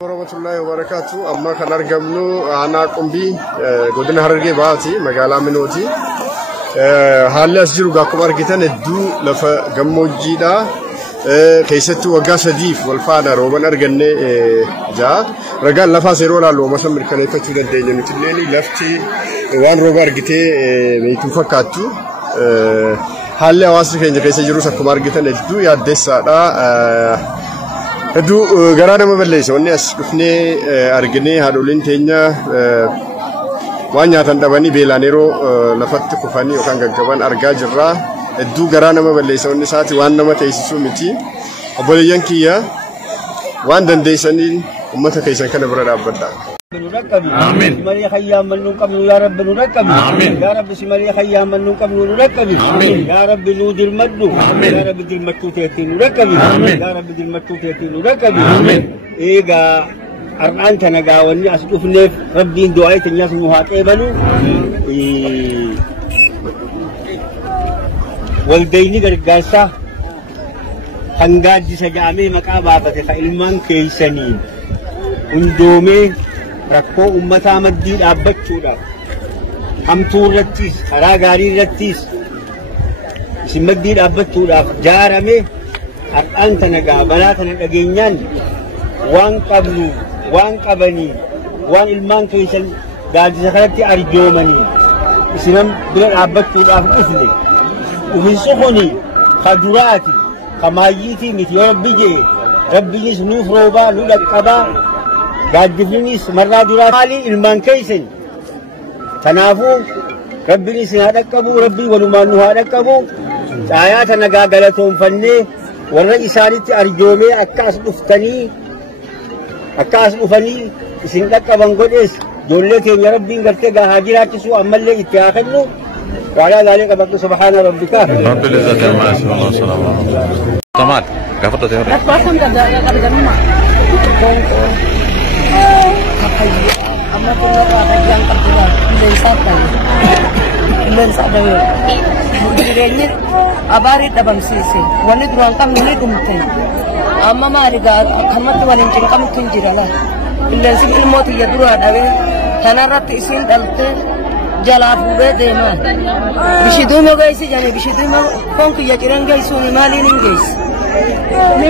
warahmatullahi wabarakatuh. Amma kan argamnu ana qumbi godina Harargee baati magaalaa Minooti. Haalli as jiru akkuma argitan hedduu lafa gammoojjiidha. Keessattuu waggaa sadiif wal faana rooban arganne jaa ragaan lafaa seeroo laaloo masa mirkaneeffachuu dandeenya nuti illee lafti waan rooba argitee meetuu fakkaattu. Haalli hawaasni keenya keessa jirus akkuma argitan hedduu yaaddeessaadha. Hedduu garaa nama balleessa wanni as dhufnee arginee haadholiin teenya waan nyaatan dhabanii beelaan yeroo lafatti kufanii yookaan gaggaban argaa jirra. Hedduu garaa nama balleessa wanni isaati waan nama teessisuu miti. Obboleeyyan kiyya waan dandeessaniin ummata keessan kana bira dhaabbadha. آمين. سمالي خيام من نقبل يا رب نركب. آمين. يا رب سمالي خيام من نقبل نركب. آمين. يا رب نود المدو. آمين. يا رب دل مكتو تأتي نركب. آمين. يا رب دل مكتو تأتي نركب. آمين. إيجا أرمان تناجا وني أسقف نف ربي دعاء الناس مهاجبلو. والديني كرجاسة هنجاد سجامي مكابات فإلمان كيسنين. Undoomee rakkoo uummataa maddii dhaabbachuudhaan hamtuu irrattis karaa gaarii irrattis isin maddii dhaabbachuudhaaf jaarame har'aan tana balaa tana dhageenyaan waan qabnu waan qabanii waan ilmaan keessan gaaddisa kanatti arjoomanii isinan bira dhaabbachuudhaaf dhufne dhufinsu kuni kaduraati kamaayyiitii miti yoo rabbi jee rabbinis nuuf roobaa nu dhaqqabaa. Gaaddifinis marraa duraa maali ilmaan keessan kanaafuu rabbinis haa dhaqqabu rabbii walumaan nu haa dhaqqabu caayaa tana galatoonfannee warra isaanitti arjoomee akka as dhufanii isin dhaqqaban godhees ijoollee keenya rabbiin gartee haa jiraachisu ammallee itti haa kennu وعلى ذلك بقول سبحان ربك رب العزة عما يصفون وسلام على المرسلين. تمام كفرت يا رب. Amma kalau yang terjual Indonesia Indonesia abari dabang sisi wani durang kam ni dumte amma mariga kammat wani kam tunjirala Indonesia ilmu tiya dura dawe tanarat isin dalte jala bube dema bishidu mo gaisi jane bishidu mo kon ki yajiran gaisu ni mali nin gais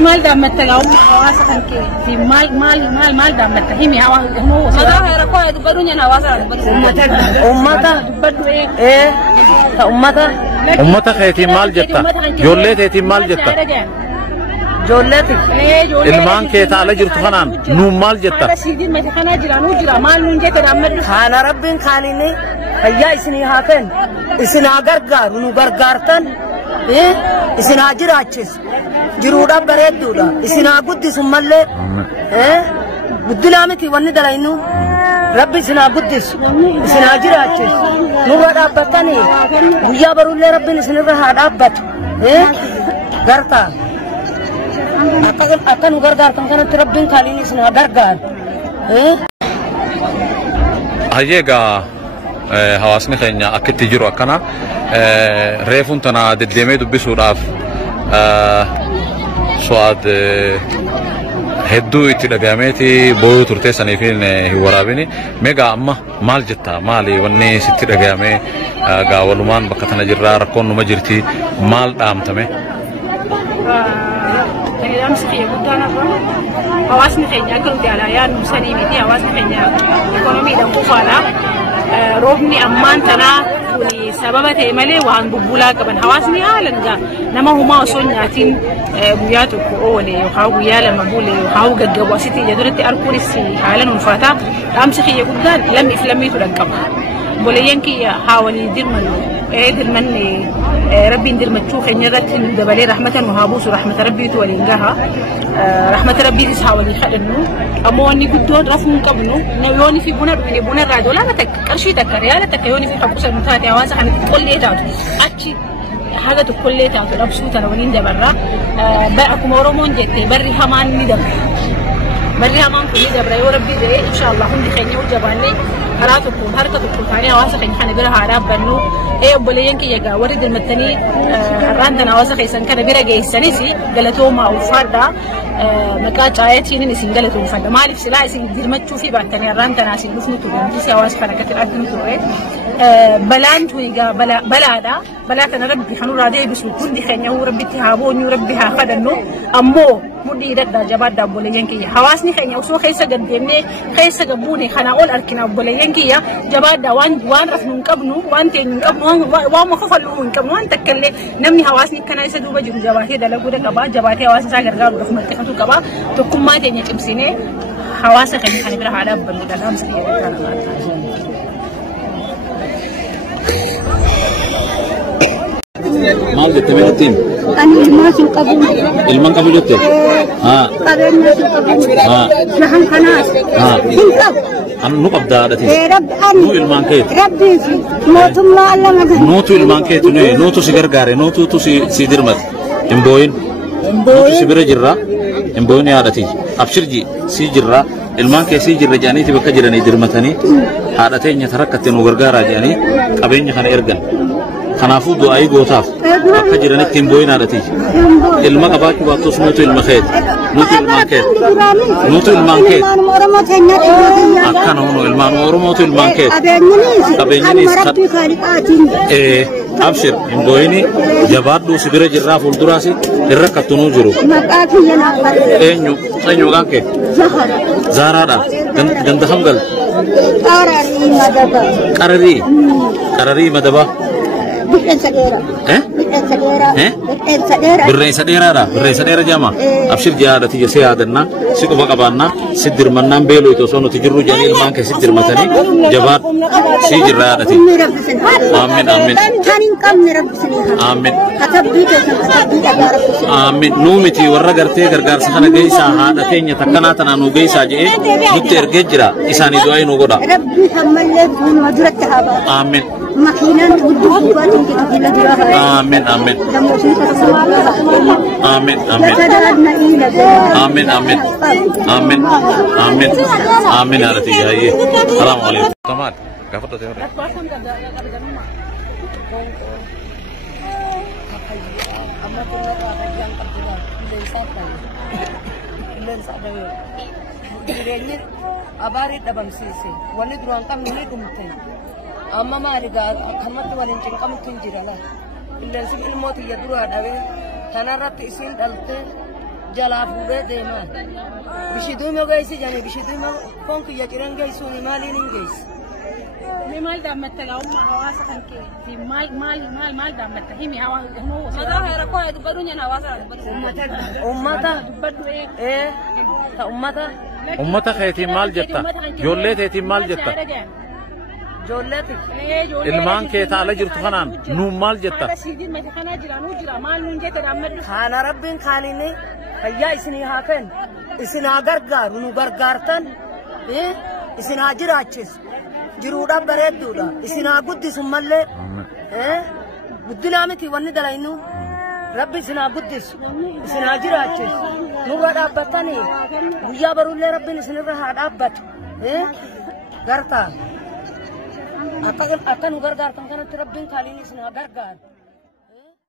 مال دامت تلاهم حواسا كنك في مال دامت هيمي هوا هو ماذا هيركوا يدبرون ينا حواسا أمتا خيتي مال جتا جولتي مال جتا جولتي المان كيتا على جرت خنان نو مال جتا سيدين ما تخنا جرانو جرا مال من جت دامت خانا ربين خانيني هيا اسني هاكن اسنا غرغار نو غرغارتن اسنا جراچس jiruudha bareedduudha isinaa guddisu mallee guddinaamiti wanni dalaynu rabbi isinaa guddisu isinaa jiraachisu nurra dhaabbatanii guyyaa baruullee rabbiin isinirra haa dhaabbatu gartaa akka nu gargaartan kanatti rabbiin kaaliin isinaa gargaaru. Hayyeegaa hawaasni keenya akkitti jiru akkana reefuun tana deddeemee dubbisuudhaaf سواد هدو اتدقاميتي بويو ترتي سنيفين هورابيني ميغا أما مال جتا مالي وني ستي دقامي قاولومان بكتنا جرا ركون نمجرتي مال دامتمي أمسكي يقولون حواسني خينيا كنت على يان مسلمي حواسني خينيا إقونومي دموفانا روحني أمان تنا وني سببة إمالي وعن ببولا كبن حواسني عالنجا نما هما وصنياتين بياتو كأولي وخاو بيالا مبولي وخاو قد جواسيتي جدرتي أركوريسي حالا ونفاتا أمسكي يقولون لم إفلامي تلقب بوليان كي حاولي ديرمنو ديرمني ربي ندير متشوخ نيرت دبلي رحمة وهابوس ورحمة ربي تولينجاها رحمة ربي تسحاولي خدنو أمواني كنتون رفون قبنو نيوني في بنا الرادو لا تك كرشي تكريالة تكيوني في حبوس المتاتي عوانسا حنت كل يتاوتو أتشي حاجة كل يتاوتو لبسوطة لونين دبرا بأكم ورمون جتي بري همان ندب بلها ما نكون دبر يا ربي ده إن شاء الله هم دخلني وجباني حراتكم حركتكم ثاني أواسخ إن حنا بيرها عرب بنو إيه بليين كي يجا ورد المتني راندنا أواسخ إنسان كان بيرها جاي سنسي قالتهم أو فردا مكان جايتي نسين قالتهم فردا ما أعرف سلا إسين دير ما تشوفي بعدين راندنا إسين لفني تقول تسي أواسخ أنا كتير أقدم تقول بلان تويجا بلا تنا ربي حنو رادي بس وكل دخلني وربي تهابوني وربي هاخدنو أمو مودي ده جباد ده بليين كي حواسني خيني وسوا خيسة قدمني خيسة قبوني خنا أقول أركنا بليين كي جباد ده وان رفنون كبنو وان تين كبنو وان مخفلون كبنو وان تكلم نمني حواسني كنا يسدوا بجو جبادي ده لقول كبا جبادي حواس ساعة قرقار رفنا تكنتو كبا تكون ما تيجي تمسيني حواس خيني خنا بره على بنو ده لام سكير مال ده تبي نتين أنا ما سوق قبول ilman kabilote قبل ما سوق قبول نحن خناس كنت an nu qabda dati رب nu ilman ke ربي موت الله الله ما nutu ilman ke tu ne nutu si gargare nutu tu si dirmat imboin nutu si bira jirra imboin ya dati abshirji si jirra ilman ke si jirra jani ti bakka jirani dirmatani hadate nya tarakkate nu gargara jani qabenya kana ergan خنافو دو أي غوتاف أكجرنا تيمبوين على تيج ilma qabaa kubaattos nutu ilma keet nutu ilmaan keet nutu ilmaan keet akkana hono ilmaan oromootu ilmaan keet qabeenyinis abshir himboyini jabaaddu sibira jirraa fuulduraasi irra kattunuu jiru eenyu ganke zaaraadha ganda hamgal qararii madaba birreen sadheera jama abshir jaadati jese yaadannaa si quba qabaannaa si dirmannaan beeloo itoo osoo nuti jirru jedhanii ilmaan kee si dirmatanii jabaad si jirra yaadati aamin aamin aamin aamin nuu miti warra gartee gargaarsa kana geessaa haadha keenya takkanaa tanaa nuu geessaa jedhee nutti ergee jira isaanii du'aa nuu godha aamin آمين آمين آمين آمين آمين آمين آمين آمين آمين على تجاهي السلام عليكم تمام كفر تهرب أباري دبم سيسي وني دران كم ني دمتين أما ما رجال خمسة ولين كم تنجرنا إلا سب الموت يدرو هذا ثنا رات إسين دلته جلا فوره ديما بيشدو ما جايسي جاني بيشدو ما كون كي يكرن جايسو نمالي نيجيس مال دامت تلاهم ما هواسا كنكي في مال دامت هي هوا هنو ماذا هيركوا يدبرون ينا هواسا أمتا إيه أمتا أمتا خيتي مال جتا جولة خيتي مال جتا جولتي ilmaan kee taala jirtu kanaan nu maal jetta kana rabbin khanini hayya isni haken isna gargaaru nu gargaartan isna jiraachis jiruudha bareedduudha isna guddisu malle guddinaamiti wanni dalaynu rabbi isna guddis isna jiraachis nu dhaabbatani guyyaa baruullee rabbin isnirra haa dhaabbatu gartaa akka nu gargaartan kanatti rabbiin kaaliin isin haa gargaaru.